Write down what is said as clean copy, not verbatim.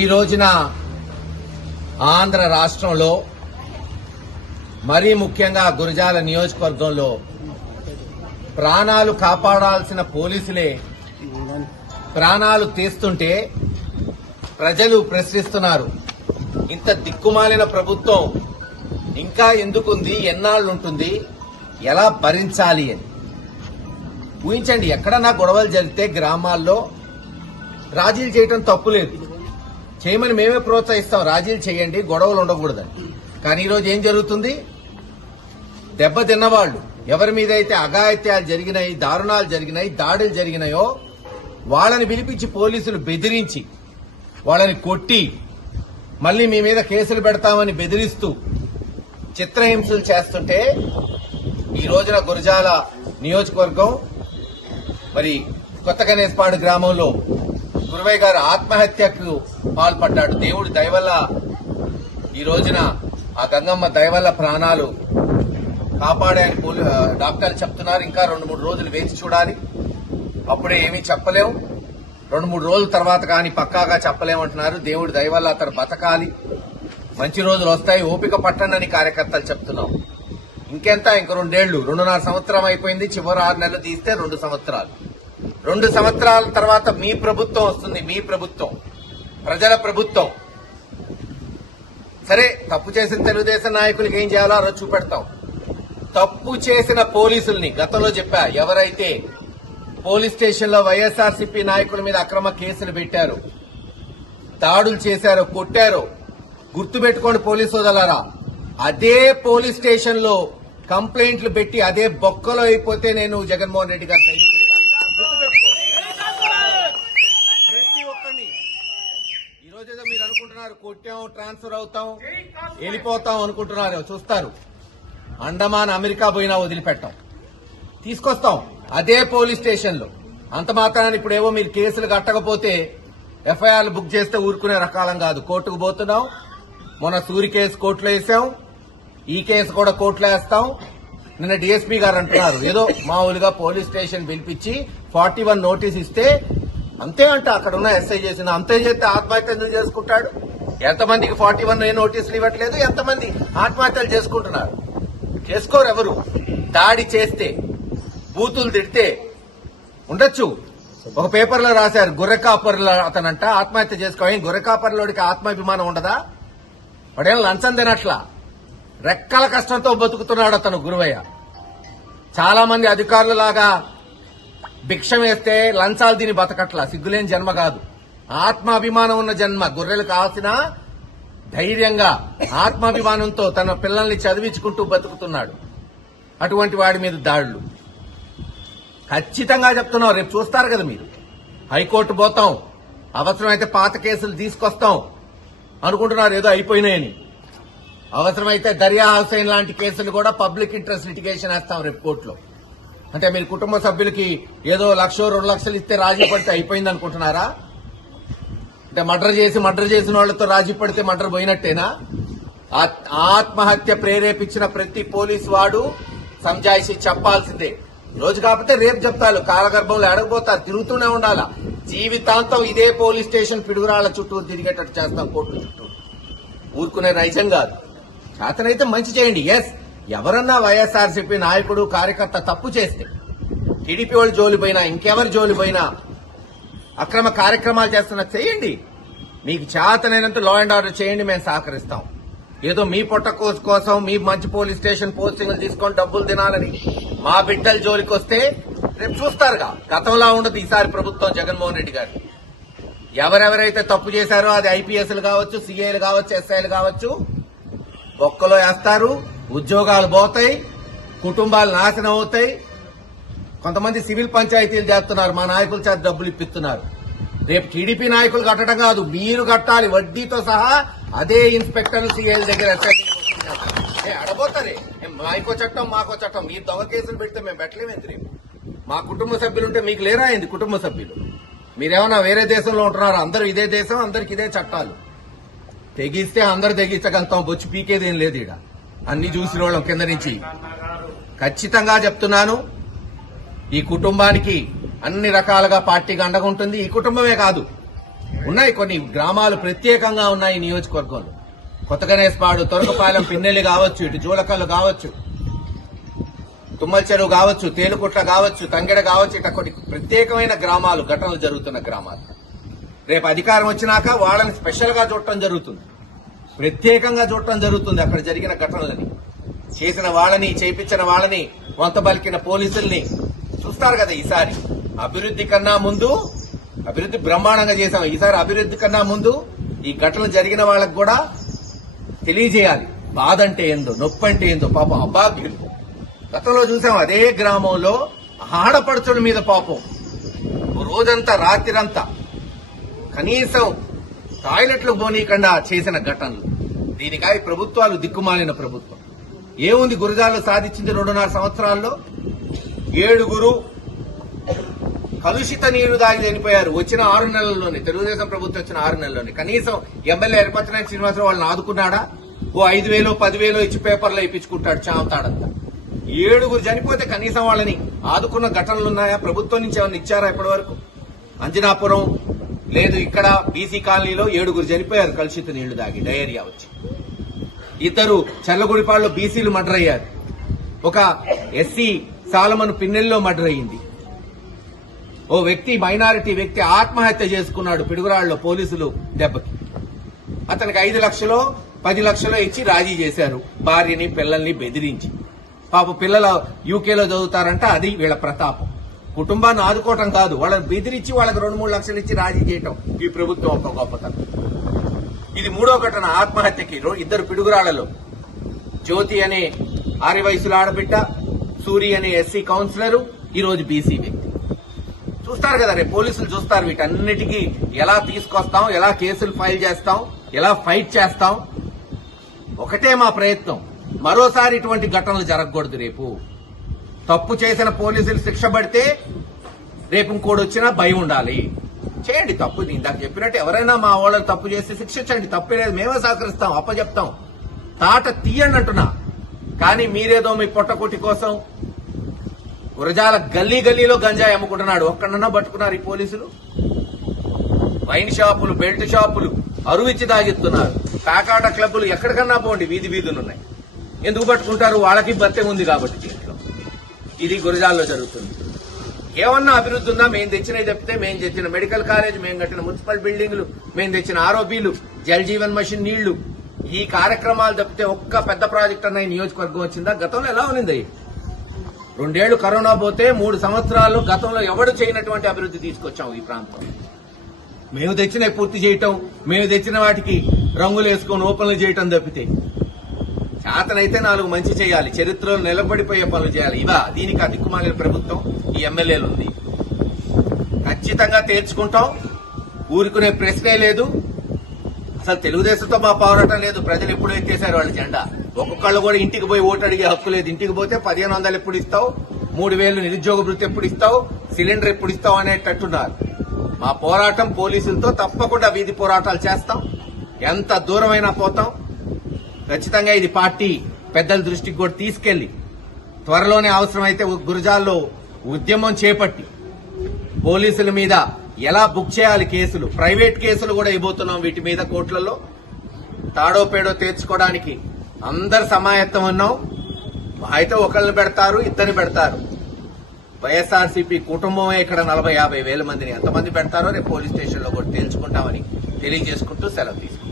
ఈ రోజున ఆంధ్ర రాష్ట్రంలో మరీ ముఖ్యంగా గురజాల నియోజకవర్గంలో ప్రాణాలు కాపాడాల్సిన పోలీసులే ప్రాణాలు తీస్తుంటే ప్రజలు ప్రశ్నిస్తున్నారు. ఇంత దిక్కుమాలిన ప్రభుత్వం ఇంకా ఎందుకుంది, ఎన్నాళ్ళుంటుంది, ఎలా భరించాలి అని ఊహించండి. ఎక్కడన్నా గొడవలు జరిగితే గ్రామాల్లో రాజీలు చేయటం తప్పులేదు, చేయమని మేమే ప్రోత్సహిస్తాం. రాజీలు చేయండి, గొడవలు ఉండకూడదని. కానీ ఈరోజు ఏం జరుగుతుంది? దెబ్బ తిన్నవాళ్లు ఎవరి మీద అయితే అఘాయిత్యాలు జరిగినాయి, దారుణాలు జరిగినాయి, దాడులు జరిగినాయో వాళ్ళని పిలిపించి పోలీసులు బెదిరించి వాళ్ళని కొట్టి మళ్లీ మీ మీద కేసులు పెడతామని బెదిరిస్తూ చిత్రహింసలు చేస్తుంటే ఈ రోజున గురజాల నియోజకవర్గం మరి కొత్త గణేశ్పాడు గ్రామంలో గురవయ్య గారు ఆత్మహత్యకు పాల్పడ్డాడు. దేవుడి దయవల్ల ఈ రోజున ఆ గంగమ్మ దయవల్ల ప్రాణాలు కాపాడాయని డాక్టర్లు చెప్తున్నారు. ఇంకా 2-3 రోజులు వేచి చూడాలి, అప్పుడే ఏమీ చెప్పలేము. 2-3 రోజుల తర్వాత కానీ పక్కాగా చెప్పలేమంటున్నారు. దేవుడి దయవల్ల అతను బతకాలి, మంచి రోజులు వస్తాయి, ఓపిక పట్టండి కార్యకర్తలు చెప్తున్నాం. ఇంకెంత, ఇంక 2 ఏళ్లు, 2.5 సంవత్సరం అయిపోయింది. చివరి 6 నెలలు తీస్తే 2 సంవత్సరాలు. 2 సంవత్సరాల తర్వాత మీ ప్రభుత్వం వస్తుంది, మీ ప్రభుత్వం, ప్రజల ప్రభుత్వం. సరే, తప్పు చేసిన తెలుగుదేశం నాయకులకి ఏం చేయాలో ఆ రోజు చూపెడతాం. తప్పు చేసిన పోలీసుల్ని గతంలో చెప్పా, ఎవరైతే పోలీస్ స్టేషన్ లో వైఎస్ఆర్సీపీ నాయకుల మీద అక్రమ కేసులు పెట్టారో, దాడులు చేశారో, కొట్టారో, గుర్తుపెట్టుకోండి పోలీసు సోదరులారా. అదే పోలీస్ స్టేషన్ లో కంప్లైంట్లు పెట్టి అదే బొక్కలో అయిపోతే నేను జగన్మోహన్ రెడ్డి గారు ప్రతి ఒక్కరిని. ఈ రోజేదో మీరు అనుకుంటున్నారు కొట్టాం, ట్రాన్స్ఫర్ అవుతాం, వెళ్ళిపోతాం అనుకుంటున్నారు. చూస్తారు, అండమాన్ అమెరికా పోయినా వదిలిపెట్టాం, తీసుకొస్తాం అదే పోలీస్ స్టేషన్ లో. అంత మాత్రాన్ని ఇప్పుడేవో మీరు కేసులు కట్టకపోతే ఎఫ్ఐఆర్లు బుక్ చేస్తే ఊరుకునే రకాలం కాదు. కోర్టుకు పోతున్నాం. మొన్న సూరి కేసు కోర్టులో వేసాం, ఈ కేసు కూడా కోర్టులో వేస్తాం. నిన్న డీఎస్పీ గారు అంటున్నారు ఏదో మామూలుగా పోలీస్ స్టేషన్ పిలిపించి 41 నోటీస్ ఇస్తే అంతే అంట. అక్కడ ఉన్న ఎస్ఐ చేసిన అంతే చేస్తే ఆత్మహత్య ఎందుకు చేసుకుంటాడు? ఎంతమందికి 41 నోటీసులు ఇవ్వట్లేదు, ఎంతమంది ఆత్మహత్యలు చేసుకుంటున్నారు? చేసుకోరు ఎవరు. దాడి చేస్తే, బూతులు తిడితే ఉండొచ్చు. ఒక పేపర్లో రాశారు, గొర్రెకాపర్ల అతనంట ఆత్మహత్య చేసుకోవాలి. గొర్రెకాపర్లోడికి ఆత్మాభిమానం ఉండదా? వాడేం లంచం తినట్లా, రెక్కల కష్టంతో బతుకుతున్నాడు అతను గురువయ్య. చాలా మంది అధికారులలాగా భిక్షం వేస్తే లంచాలు తిని బతకట్లా. సిగ్గులేని జన్మ కాదు, ఆత్మాభిమానం ఉన్న జన్మ. గొర్రెలు కావాల్సిన ధైర్యంగా ఆత్మాభిమానంతో తన పిల్లల్ని చదివించుకుంటూ బతుకుతున్నాడు. అటువంటి వాడి మీద దాడులు ఖచ్చితంగా చెప్తున్నాం. రేపు చూస్తారు కదా మీరు. హైకోర్టు పోతాం, అవసరమైతే పాత కేసులు తీసుకొస్తాం అనుకుంటున్నారు ఏదో అయిపోయినాయని. అవసరమైతే దర్యా హుసైన్ లాంటి కేసులు కూడా పబ్లిక్ ఇంట్రెస్ట్ లిటిగేషన్ వేస్తాం రేపు కోర్టులో. అంటే మీరు కుటుంబ సభ్యులకి ఏదో 1,00,000, 2 లక్షలు ఇస్తే రాజీ పడితే అయిపోయింది అనుకుంటున్నారా? అంటే మర్డర్ చేసిన వాళ్లతో రాజీ పడితే మర్డర్ పోయినట్టేనా? ఆత్మహత్య ప్రేరేపించిన ప్రతి పోలీసు వాడు సంజాయిషి చెప్పాల్సిందే. రోజు కాకపోతే రేపు చెప్తారు, కాలగర్భంలో ఎడకపోతారు, తిరుగుతూనే ఉండాలా. జీవితాంతం ఇదే పోలీస్ స్టేషన్ పిడుగురాళ్ల చుట్టూ తిరిగేటట్టు చేస్తాం, కోర్టుల చుట్టూ. ఊరుకునే నైజం కాదు. చేతనైతే మంచి చేయండి. ఎస్, ఎవరన్నా వైఎస్ఆర్సీపీ నాయకుడు, కార్యకర్త తప్పు చేస్తే, టీడీపీ వాళ్ళు జోలిపోయినా, ఇంకెవరి జోలిపోయినా, అక్రమ కార్యక్రమాలు చేస్తున్నా చేయండి. మీకు చేతనైనంత లా అండ్ ఆర్డర్ చేయండి, మేము సహకరిస్తాం. ఏదో మీ పొట్ట కోసం మీ మంచి పోలీస్ స్టేషన్ పోస్టింగ్లు తీసుకొని డబ్బులు తినాలని మా బిడ్డల జోలికి వస్తే రేపు చూస్తారుగా. గతంలా ఉండదు ఈసారి ప్రభుత్వం జగన్మోహన్ రెడ్డి గారు. ఎవరెవరైతే తప్పు చేశారో అది ఐపీఎస్లు కావచ్చు, సీఐలు కావచ్చు, ఎస్ఐలు కావచ్చు, బొక్కలో వేస్తారు. ఉద్యోగాలు పోతాయి, కుటుంబాలు నాశనం అవుతాయి. కొంతమంది సివిల్ పంచాయతీలు చేస్తున్నారు, మా నాయకుల చేత డబ్బులు ఇప్పిస్తున్నారు. రేపు టీడీపీ నాయకులు కట్టడం కాదు, మీరు కట్టాలి వడ్డీతో సహా. అదే ఇన్స్పెక్టర్లు సీఐల దగ్గర అడబోతారే. మాకో చట్టం, మాకో చట్టం. మీరు దొంగ కేసులు పెడితే మేము పెట్టలేమేంది? రేపు మా కుటుంబ సభ్యులుంటే మీకు లేరా అయింది కుటుంబ సభ్యులు? మీరేమన్నా వేరే దేశంలో ఉంటున్నారా? అందరూ ఇదే దేశం, అందరికి ఇదే చట్టాలు. తెగిస్తే అందరు తెగించగలుగుతాం, బొచ్చి పీకేదేం లేదు. ఇక అన్ని చూసిన వాళ్ళం కింద నుంచి. ఖచ్చితంగా చెప్తున్నాను, ఈ కుటుంబానికి అన్ని రకాలుగా పార్టీకి అండగా ఉంటుంది. ఈ కుటుంబమే కాదు, ఉన్నాయి కొన్ని గ్రామాలు ప్రత్యేకంగా ఉన్నాయి ఈ నియోజకవర్గంలో. కొత్తగనేస్పాడు, తొరకపాలెం, పిన్నెల్లి కావచ్చు, ఇటు జూలకల్లు కావచ్చు, తుమ్మల చెరువు కావచ్చు, తేలుకుట్ల కావచ్చు, తంగెడ కావచ్చు, ఇట్లా కొన్ని ప్రత్యేకమైన గ్రామాలు, ఘటనలు జరుగుతున్న గ్రామాలు. రేపు అధికారం వచ్చినాక వాళ్ళని స్పెషల్ గా చూడటం జరుగుతుంది, ప్రత్యేకంగా చూడటం జరుగుతుంది. అక్కడ జరిగిన ఘటనలని, చేసిన వాళ్ళని, చేయించిన వాళ్ళని, వంత బలికిన పోలీసుల్ని చూస్తారు కదా. ఈసారి అభివృద్ధి కన్నా ముందు, అభివృద్ధి బ్రహ్మాండంగా చేశాం, ఈసారి అభివృద్ధి కన్నా ముందు ఈ ఘటనలు జరిగిన వాళ్ళకు కూడా తెలియజేయాలి బాధ అంటే ఏందో, నొప్పి అంటే ఏందో. పాపం అభాగ్యులు. గతంలో చూసాం అదే గ్రామంలో ఆడపడుచుల మీద పాపం రోజంతా రాత్రిరంతా కనీసం టాయిలెట్లు పోనీయకుండా చేసిన ఘటనలు. దీనికై ప్రభుత్వాలు దిక్కుమాలిన ప్రభుత్వం. ఏముంది గురజాల్లో సాధించింది 2.5 సంవత్సరాల్లో? 7 కలుషిత నీరు దాగి చనిపోయారు వచ్చిన 6 నెలల్లోనే. తెలుగుదేశం ప్రభుత్వం వచ్చిన 6 నెలల్లోనే. కనీసం ఎమ్మెల్యే ఎరపతినాయక శ్రీనివాసరావు వాళ్ళని ఆదుకున్నాడా? ఓ 5,000 10,000 ఇచ్చి పేపర్లో ఇప్పించుకుంటాడు, చావుతాడంతా. 7 చనిపోతే కనీసం వాళ్ళని ఆదుకున్న ఘటనలున్నాయా? ప్రభుత్వం నుంచి ఏమన్నా ఇచ్చారా ఇప్పటి వరకు? అంజనాపురం లేదు, ఇక్కడ బీసీ కాలనీలో 7 చనిపోయారు కలుషిత నీళ్లు దాగి, డయేరియా వచ్చి. 2 చల్లగుడిపాడులో బీసీలు మర్డర్ అయ్యారు. ఒక ఎస్సీ సాలమన్ పిన్నెల్లో మర్డర్ అయ్యింది. ఓ వ్యక్తి, మైనారిటీ వ్యక్తి ఆత్మహత్య చేసుకున్నాడు పిడుగురాళ్లలో పోలీసులు దెబ్బకి. అతనికి 5 లక్షలో 10 లక్షలో ఇచ్చి రాజీ చేశారు, భార్యని పిల్లల్ని బెదిరించి. పాప పిల్లలు యూకేలో చదువుతారంట, అది వీళ్ళ ప్రతాపం. కుటుంబాన్ని ఆదుకోవటం కాదు, వాళ్ళని బెదిరించి వాళ్ళకి 2-3 లక్షలు ఇచ్చి రాజీ చేయటం ఈ ప్రభుత్వం ఒక గొప్పతనం. ఇది 3వ ఘటన ఆత్మహత్యకి. 2 పిడుగురాళ్లలో, జ్యోతి అనే 6 వయసుల ఆడబిడ్డ, సూరి అనే ఎస్సీ కౌన్సిలరు, ఈ రోజు బీసీ వ్యక్తి. చూస్తారు కదా, రేపు పోలీసులు చూస్తారు వీటన్నిటికీ ఎలా తీసుకొస్తాం, ఎలా కేసులు ఫైల్ చేస్తాం, ఎలా ఫైట్ చేస్తాం. ఒకటే మా ప్రయత్నం, మరోసారి ఇటువంటి ఘటనలు జరగకూడదు. రేపు తప్పు చేసిన పోలీసులు శిక్ష పడితే రేపు ఇంకోటి వచ్చినా భయం ఉండాలి. చేయండి తప్పు, ఇందాక చెప్పినట్టు ఎవరైనా మా వాళ్ళని తప్పు చేస్తే శిక్షించండి, తప్పే లేదు, మేమే సహకరిస్తాం, అప్పచెప్తాం. తాట తీయండి అంటున్నా. కానీ మీరేదో మీ పొట్టకొట్టి కోసం గురజాల గల్లీ గల్లీలో గంజాయి అమ్ముకుంటున్నాడు, ఒక్కడన్నా పట్టుకున్నారు ఈ పోలీసులు? వైన్ షాపులు, బెల్ట్ షాపులు అరువిచ్చి తాగిస్తున్నారు. కాకాట క్లబ్బులు ఎక్కడికన్నా పోండి, వీధి వీధులున్నాయి. ఎందుకు పట్టుకుంటారు? వాళ్ళకి బత్తే ఉంది కాబట్టి దీంట్లో. ఇది గురజాల్లో జరుగుతుంది. ఏమన్నా అభివృద్ధి ఉందా? మేము తెచ్చినవి తప్పితే, మేము తెచ్చిన మెడికల్ కాలేజ్, మేము కట్టిన మున్సిపల్ బిల్డింగ్లు, మేము తెచ్చిన ఆరోపీలు, జల్ జీవన్ మిషన్ నీళ్లు, ఈ కార్యక్రమాలు తప్పితే ఒక్క పెద్ద ప్రాజెక్ట్ అన్న ఈ నియోజకవర్గం వచ్చిందా? గతంలో ఎలా ఉంది? 2 ఏళ్లు కరోనా పోతే 3 సంవత్సరాలు గతంలో ఎవడు చేయనటువంటి అభివృద్ధి తీసుకొచ్చాం ఈ ప్రాంతం. మేము తెచ్చినవి పూర్తి చేయటం, మేము తెచ్చిన వాటికి రంగులు వేసుకొని ఓపెన్లు చేయటం తప్పితే, చేతనైతే 4 మంచి చేయాలి, చరిత్రలో నిలబడిపోయే పనులు చేయాలి. ఇవా దీనికి దిక్కుమాలిన ప్రభుత్వం ఈ ఎమ్మెల్యేలు ఉంది. ఖచ్చితంగా తేల్చుకుంటాం, ఊరుకునే ప్రశ్నే లేదు. అసలు తెలుగుదేశంతో మా పోరాటం లేదు. ప్రజలు ఎప్పుడు ఎత్తేశారు వాళ్ళ జెండా. ఒక్కొక్కళ్ళు కూడా ఇంటికి పోయి ఓటు అడిగే హక్కు లేదు. ఇంటికి పోతే 1,500 ఎప్పుడు ఇస్తావు, 3,000 నిరుద్యోగ భృతి ఎప్పుడు ఇస్తావు, సిలిండర్ ఎప్పుడు ఇస్తావు అనేటట్టున్నారు. మా పోరాటం పోలీసులతో తప్పకుండా వీధి పోరాటాలు చేస్తాం, ఎంత దూరమైనా పోతాం. ఖచ్చితంగా ఇది పార్టీ పెద్దల దృష్టికి కూడా తీసుకెళ్లి త్వరలోనే అవసరమైతే గురజాల్లో ఉద్యమం చేపట్టి పోలీసుల మీద ఎలా బుక్ చేయాలి కేసులు, ప్రైవేట్ కేసులు కూడా ఇవ్వబోతున్నాం వీటి మీద కోర్టులలో. తాడో పేడో తీర్చుకోవడానికి అందరు సమాయత్తం ఉన్నాం. అయితే ఒకళ్ళని పెడతారు, ఇద్దరిని పెడతారు. వైఎస్ఆర్సీపీ కుటుంబమే ఇక్కడ 40-50 వేల మందిని ఎంతమంది పెడతారో రేపు పోలీస్ స్టేషన్లో కూడా తేల్చుకుంటామని తెలియజేసుకుంటూ సెలవు తీసుకుంటాం.